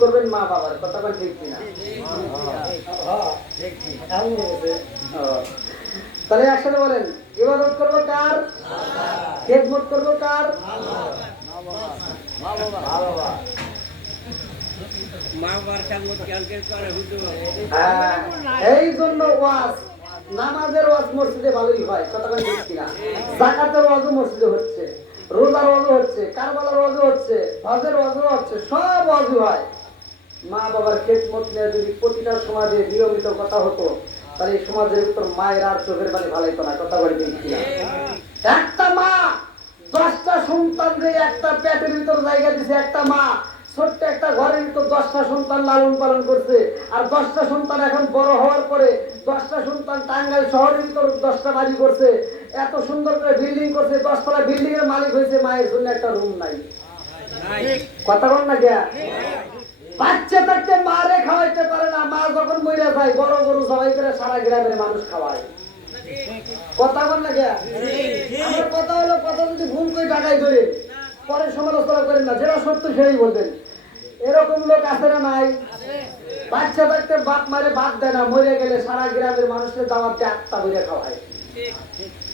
করবেন মা বাবার কথা বল ঠিক কিনা? তাহলে একসাথে বলেন, ইবাদত করবো কার? খেদমত করবো কার? এই জন্য ওয়াজ, নামাজের ওয়াজ মসজিদে ভালোই হয়, কথা বল ঠিক কিনা? যাকাতের ওয়াজও মসজিদে হচ্ছে, রোজার ওয়াজও হচ্ছে, কারবালার ওয়াজও হচ্ছে, হজের ওয়াজও হচ্ছে, সব ওয়াজই হয়। মা বাবার খেদমত নিয়ে যদি প্রতিটা সমাজে নিয়মিত কথা হতো, তাহলে এই সমাজের ভিতর মায়ের আর চোখের পানি ভালাইতো না, কথা বলে দেখছি না। একটা মা 10টা সন্তানকে একটা পেটের ভিতর জায়গা দিছে, একটা মা ছোট্ট একটা ঘরের ভিতর 10টা সন্তান লালন পালন করছে। আর 10টা সন্তান এখন বড় হওয়ার পরে 10টা সন্তান টাঙ্গাইল শহরের ভিতর 10টা বাড়ি করছে, এত সুন্দর করে বিল্ডিং করছে, 10তলা বিল্ডিং এর মালিক হয়েছে, মায়ের জন্য একটা রুম নাই। কথা বল না গিয়া? বাচ্চা থাকতে মারে খাওয়াইতে পারে না, মা যখন মরে যায় বড় গরু সবাই করে সারা গ্রামের মানুষ খাওয়ায়। কথা বল না গিয়া? আমার কথা হলো, কথা যদি ভুল করে টাকাই ধরে পরে সমালোচনা করেন না, যেটা সত্য সেটাই বলবেন। এরকম লোক আছে না নাই? বাচ্চা থাকতে বাপ মারে ভাত দেয় না, মরে গেলে সারা গ্রামের মানুষের দাওয়াত দিয়ে আটটা করে খাওয়ায়।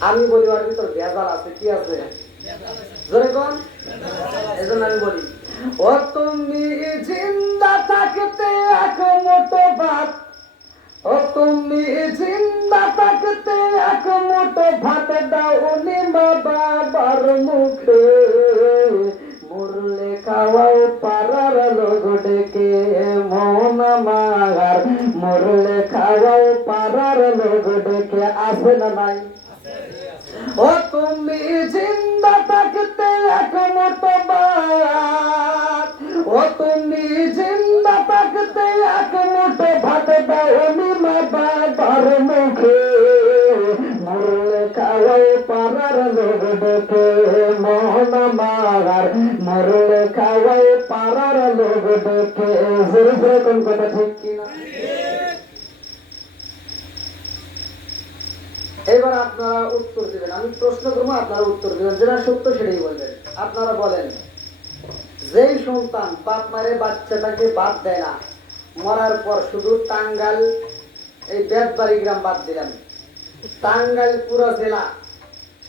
আমি বলি ওর ভিতর ভেজাল আছে, কি আছে? জোরে কোন? এজন্য আমি বলি, ও তুমি জিন্দা থাকতে এক মুঠো ভাত, ও তুমি জিন্দা থাকতে এক মুঠো ভাত দাওনি মা বাবার মুখে, মরলে খাওয়াও পাড়ার লোক ডেকে মন আমার, মরলে খাওয়াও পাড়ার লোক ডেকে, আছে না নাই? ও তুমি জিন্দা থাকতে এক মুঠো ভাত, ও তুমি জিন্দা থাকতে এক মুঠো ভাত দাওনি মা বাবার মুখে, মরলে খাওয়াই পাড়ার লোক ডেকে মন আমার, মরলে খাওয়াই পাড়ার লোক ডেকে। কোন কথা ঠিক কিনা? এবার আপনারা উত্তর দিবেন, আমি প্রশ্ন করবো, আপনারা উত্তর দিবেন, যেটা সত্য সেটাই বলবেন। আপনারা বলেন, যেই সন্তান বাপ মারে বাচ্চাটাকে বাদ দেয় না, মরার পর শুধু টাঙ্গাইল এই বেতবাড়ি গ্রাম বাদ দিলাম, টাঙ্গাইল পুরো জেলা,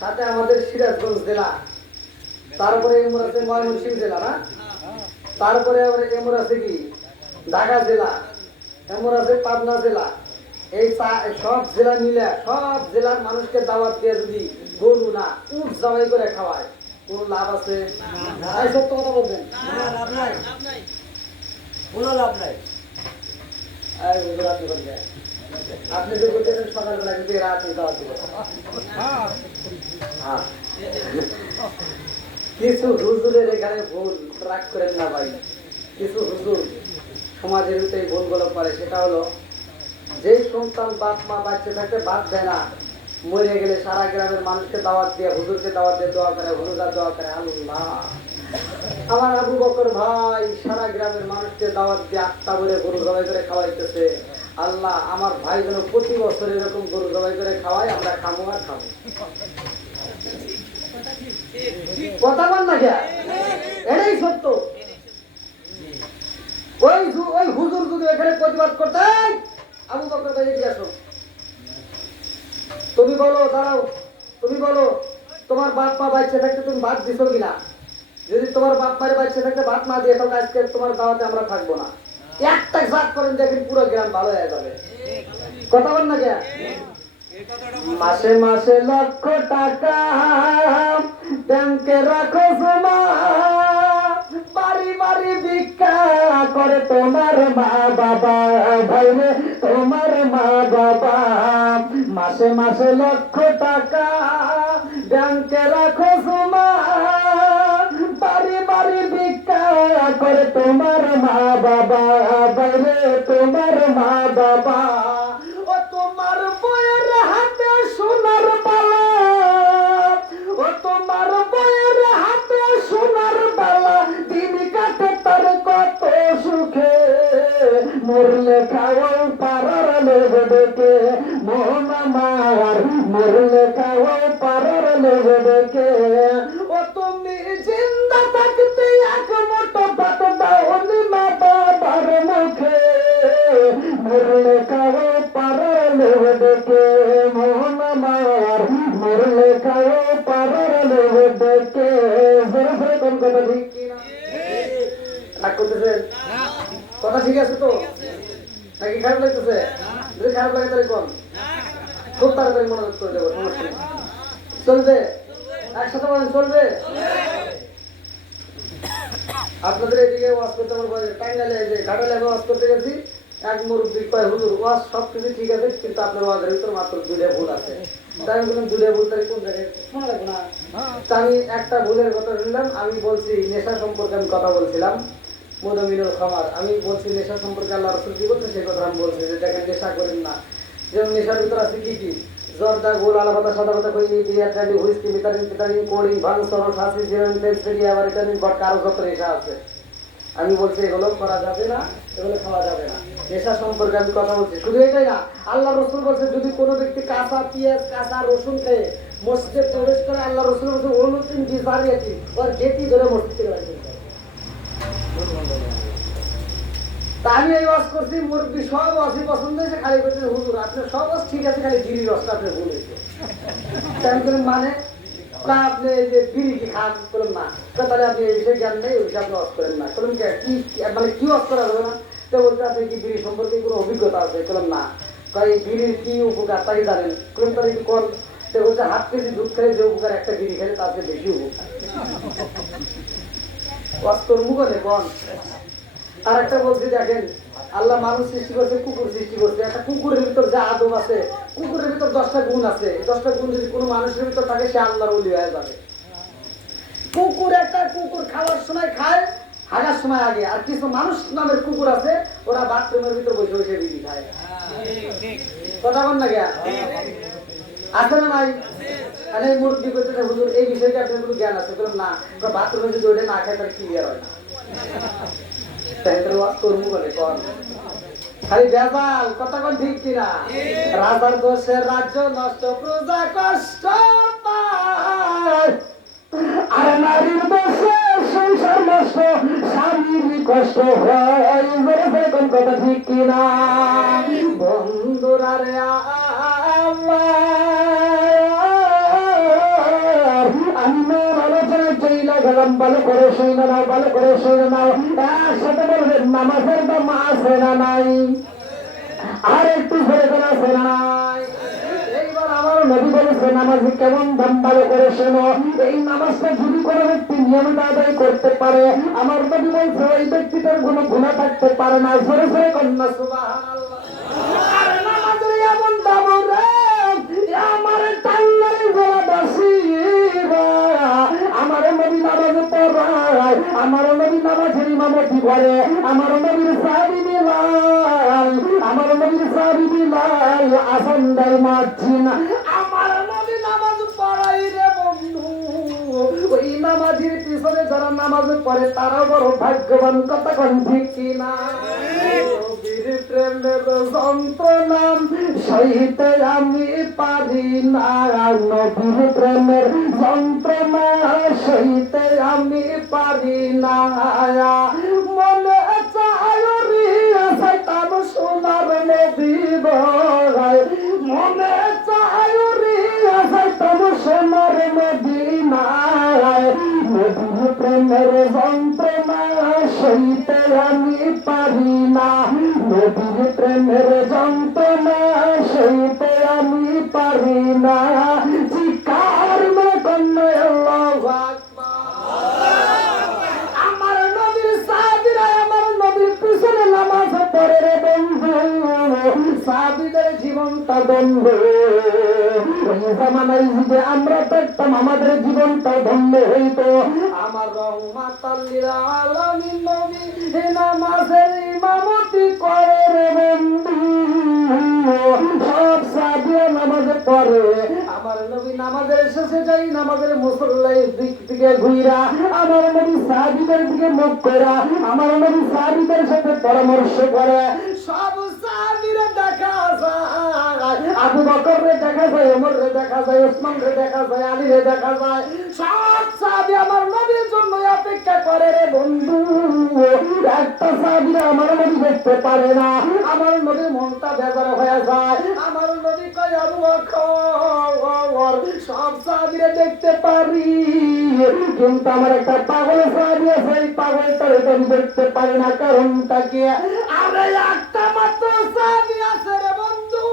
সাথে আমাদের সিরাজগঞ্জ জেলা, তারপরে এমর আছে ময়মনসিংহ জেলা না, তারপরে আবার এমর আছে কি ঢাকা জেলা, এমর আছে পাবনা জেলা, এই সব জেলা মিলে সব জেলার মানুষকে দাওয়াত দিয়ে যদি গরু না উট জবাই করে খাওয়ায়, কোন লাভ আছে? সত্য কথা বলবেন, আপনি যে বলতেছেন সকালবেলা কিন্তু এরা আপনি দাওয়াত দিবেন। কিছু হুজুরের এখানে ভুল, রাগ করেন না ভাই, কিছু হুজুর সমাজের ভিতরে ভুলগুলো করে, সেটা হলো যে সন্তান বাপ মা বাচ্চা থাকতে বাদ দেয় না, মরে গেলে সারা গ্রামের মানুষকে দাওয়াত দিয়ে, হুজুরকে দাওয়াত দিয়ে দোয়া করে, হুজুর দোয়া করে। আল্লাহ, আমার আবু বকর ভাই সারা গ্রামের মানুষকে দাওয়াত দিয়ে আটটা করে গরু জবাই করে খাওয়াইতেছে, আল্লাহ আমার ভাই যেন প্রতি বছর এরকম গরু জবাই করে খাওয়াই, আমরা খাবো আর খাবো। কথা বল না গিয়া? এটাই সত্য। ওই হুজুর যদি এখানে প্রতিবাদ করতে, আবু বকর ভাই এগিয়ে আসো, তুমি বলো, দাঁড়াও, তুমি বলো তোমার বাপ মা বাচ্চা থাকতে তুমি ভাত দিছো কিনা? যদি তোমার বাপ মায়ের বাচ্চা থাকতে ভাত না দিয়ে তখন আজকে তোমার দাওয়াতে আমরা থাকবো না। একটা জাত করেন, দেখেন পুরো গ্রাম ভালো হয়ে যাবে। কথা বল না গিয়া? মাসে মাসে লক্ষ টাকা ব্যাংকে রাখো জমা, বাড়ি বাড়ি ভিক্ষা করে তোমার মা বাবা, ভাইরে তোমার মা বাবা, মাসে মাসে লক্ষ টাকা ব্যাংকে রাখো জমা, বাড়ি বাড়ি ভিক্ষা করে তোমার মা বাবা, ভাইরে তোমার মা বাবা, ও তোমার বইয়ের হাতে সোনার বালা, ও তোমার বইয়ের হাতে সোনার বালা, দিন কাটে তার কত সুখে, মরলে খাওয়াও পারার লোক ডেকে মন আমার, মরলে খাওয়াও পারার লোক ডেকে, ও তুমি জিন্দা থাকতে এক মুঠো ভাত দাওনি মা বাবা কথা ঠিক কিনা? রাগ করতেছেন? কথা ঠিক আছে তো? নাকি খারাপ লাগতেছে? যদি খারাপ লাগে তাহলে কোন খুব তাড়াতাড়ি মনোযোগ করে দেবো, সমস্যা নেই। চলবে? একসাথে বলেন চলবে? আপনাদের এদিকে ওয়াজ করতে আমার টাঙ্গাইলে যে ঘাটালে ওয়াজ করতে গেছি, এক মুরব্বী কয় হুজুর ওয়াজ সব কিছু ঠিক আছে কিন্তু আপনার ওয়াজের ভিতরে মাত্র 2টা ভুল আছে। তাই আমি বললাম 2টা ভুল তাহলে কোন জায়গায় শোনা লাগবে না? তা আমি একটা ভুলের কথা শুনলাম। আমি বলছি নেশা সম্পর্কে আমি কথা বলছিলাম, মদমিনুল খামার। আমি বলছি নেশা সম্পর্কে আল্লাহ রাসূল কি বলছে সেই কথা আমি বলছি যে দেখেন নেশা করেন না। যেমন নেশার ভিতরে আছে কি কি? জর্দা, গোল, আলা পাতা, সাদা পাতা, খৈনি, বিয়ার, ক্যান্ডি, হুইস্কি, মিতারিন, পিতারিন, কোডিং, ভাং, সরস, হাসি, জিরান, তেল, সেরি, আবার ইতালিন, ভটকা, আরো যত নেশা আছে। আমি বলছি এগুলো করা যাবে না, এগুলো খাওয়া যাবে না। নেশা সম্পর্কে আমি কথা বলছি। শুধু এটাই না, আল্লাহ রসুল বলছে যদি কোনো ব্যক্তি কাঁচা পেঁয়াজ, কাঁচা রসুন খেয়ে মসজিদে প্রবেশ করে, আল্লাহ রসুল বলছে অনুতিন বিজারিয়াতি, ওর গেটি ধরে মসজিদে রাখতে হবে। তা আমি এই ওয়াজ করছি, মুরব্বী সব ওয়াজই পছন্দ হয়েছে, খালি বলছে হুজুর আপনার সব ওয়াজ ঠিক আছে, খালি গিরি রসটা আপনার ভুল হয়েছে। মানে না আপনি এই যে বিড়ি কি খান? বললাম না। তাহলে আপনি এই বিষয়ে জ্ঞান নেই, ওই বিষয়ে আপনি ওয়াজ করেন না। বললাম কি মানে কি ওয়াজ করা যাবে না? তো বলতে আপনি কি বিড়ি সম্পর্কে কোনো অভিজ্ঞতা আছে? বললাম না। এই বিড়ির কি উপকার তাই জানেন? বললাম তাহলে একটু কর। তো বলছে হাফ কেজি দুধ খেলে যে উপকার একটা বিড়ি খেলে তার চেয়ে বেশি উপকার। ওয়াজ করবো করে কন। আর একটা বলছি দেখেন, আল্লাহ মানুষ সৃষ্টি করছে, কুকুর সৃষ্টি করছে। একটা কুকুরের ভিতর যে আদব আছে, কুকুরের ভিতর 10টা গুণ আছে। 10টা গুণ যদি কোনো মানুষের ভিতর থাকে সে আল্লাহর ওলি হয়ে যাবে। কুকুর একটা কুকুর খাওয়ার সময় খায়, হাগার সময় আগে। আর কিছু মানুষ নামের কুকুর আছে, ওরা বাথরুমের ভিতর বসে বসে বিড়ি খায়। কথা বল না গিয়া আছে না নাই? মানে মুরব্বী করতে হুজুর এই বিষয়টা আপনার কোনো জ্ঞান আছে? বললাম না। বাথরুমে যদি ওইটা না খায় তাহলে ক্লিয়ার হয় না। খালি বেজাল কথা কোন ঠিক কিনা? রাজার দোষে রাজ্য নষ্ট, প্রজা কষ্ট পায়। আর নারীর দোষে সংসার নষ্ট, স্বামীর কষ্ট হয়। কোন কথা ঠিক কিনা? বন্ধুরা রে আমি আলোচনায় চইলা গেলাম, ভালো করে শুনে নাও, ভালো করে শুনে নাও। একসাথে বলবেন নামাজের দাম আছে না নাই? আর একটু ধরে কোন আছে না নাই? এইবার আমার নবী বলেছে নামাজ কেমন দাম, ভালো করে শোনো। এই নামাজটা যদি কোনো ব্যক্তি নিয়মিত আদায় করতে পারে, আমার নবী বলছে ওই ব্যক্তিটার কোনো গুনাহ থাকতে পারে না। জোরে জোরে কন্যা সুবহানাল্লাহ। আর নামাজের এমন দাম রে, আমার টাঙ্গাইল জেলা বাসী আমার নবী নামাজ পড়ায়, আমার নবী নামাজের ইমামতি করে, আমার নবীর সাহাবী বিলাল, আমার নবীর সাহাবী বিলাল আসান দেয় মাঝিন, আমার নবী নামাজ পড়াই রে বন্ধু। ওই নামাজের পিছনে যারা নামাজ পড়ে তারাও বড় ভাগ্যবান। কথা কোন ঠিক কিনা? নবীর প্রেমের যন্ত্রণা সইতে আমি পারি না, নবীর প্রেমের যন্ত্রণা সইতে আমি পারি না। মনে চায় সাইতাম সোনার নবী গয়, মনে চায় সাইতাম সোনার মদিনায়। নবীর প্রেমের যন্ত্রণা সইতে আমি পারি না, নবীর প্রেমের যন্ত্রণা সইতে আমি পারি না। চিৎকার মেরে কন্যা আল্লাহু আকবার। আমার নবীর সাহাবীরা আমার নবীর পিছনে নামাজ পড়ে রে বন্ধু, সাহাবীদের জীবনটা ধন্য। ওই জামানায় যদি আমরা দেখতাম আমাদের জীবনটা ধন্য হইতো। আমার রহমাতাল লিল আলামিন নবী নামাজের ইমামতি করে রে বন্ধু। সব সাহাবীরা নামাজে পড়ে, আমার নবী নামাজের শেষে যাই নামাজের মুসল্লার দিক থেকে ঘুরা আমার নবী সাহাবীদের দিকে মুখ করা আমার নবী সাহাবীদের সাথে পরামর্শ করে। সব সাহাবীরা দেখা যায় আবু বকর রে দেখা যায়, ওমর রে দেখা যায়, ওসমান রে দেখা যায়, আলী রে দেখা যায়, সব সাহাবী আমার নবীর জন্য অপেক্ষা করে রে বন্ধু। একটা সাহাবী আমার নবী দেখতে পারে না, আমার নবীর মনটা বেজার হয়ে যায়। আমার নবী কয় আবু বকর সব সাহাবীরে দেখতে পারি, কিন্তু আমার একটা পাগল সাহাবী আছে, এই পাগলটারে তো আমি দেখতে পারি না। কারণটা কি? আরে একটা মাত্র সাহাবী আছে রে বন্ধু,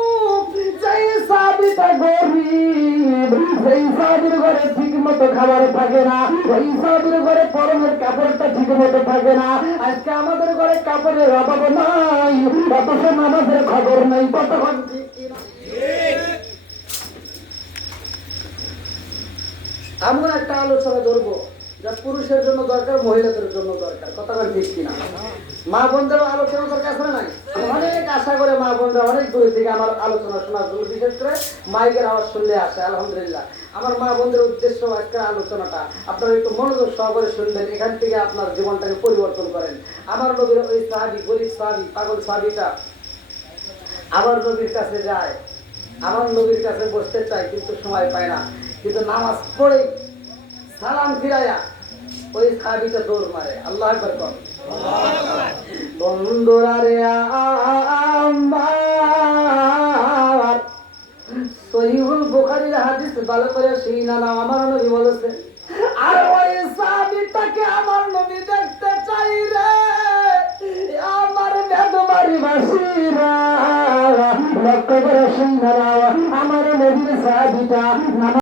যেই সাহাবীটা গরিব, যেই সাহাবীর ঘরে ঠিক মতো খাবার থাকে না, ওই সাহাবীর ঘরে পরনের কাপড়টা ঠিক মতো থাকে না। আজকে আমাদের ঘরে কাপড়ের অভাব নাই, অথচ নামাজের খবর নাই। কতক্ষণ ঠিক কিনা? এমন একটা আলোচনা ধরবো যা পুরুষের জন্য দরকার, মহিলাদের জন্য দরকার। কথা বল ঠিক কিনা? মা বোনদের আলোচনা দরকার আছে না নাই? অনেক আশা করে মা বোনরা অনেক দূর থেকে আমার আলোচনা শোনার জন্য, বিশেষ করে মাইকের আওয়াজ শুনলে আসে। আলহামদুলিল্লাহ, আমার মা বোনদের উদ্দেশ্য আজকের আলোচনাটা আপনারা একটু মনোযোগ সহকারে শুনবেন, এখান থেকে আপনার জীবনটাকে পরিবর্তন করেন। আমার নবীর ওই সাহাবী, গরিব সাহাবী, পাগল সাহাবীটা আমার নবীর কাছে যায়, আমার নবীর কাছে বসতে চায় কিন্তু সময় পায় না, কিন্তু নামাজ পড়ে সালাম ফিরাইয়া ওই সাহাবীটা দৌড় মারে। আল্লাহ আকবার কর। বন্ধুরা রে আমার সহিহুল বুখারীর হাদিস ভালো করে শুনি না, আমার নবী বলেছে, আর ওই সাহাবীটাকে আমার নবী দেখতে চাই রে আমার বেদবাড়ি বাসীরা। লক্ষ্য করে শুনি না, আমার নবীর সাহাবীটা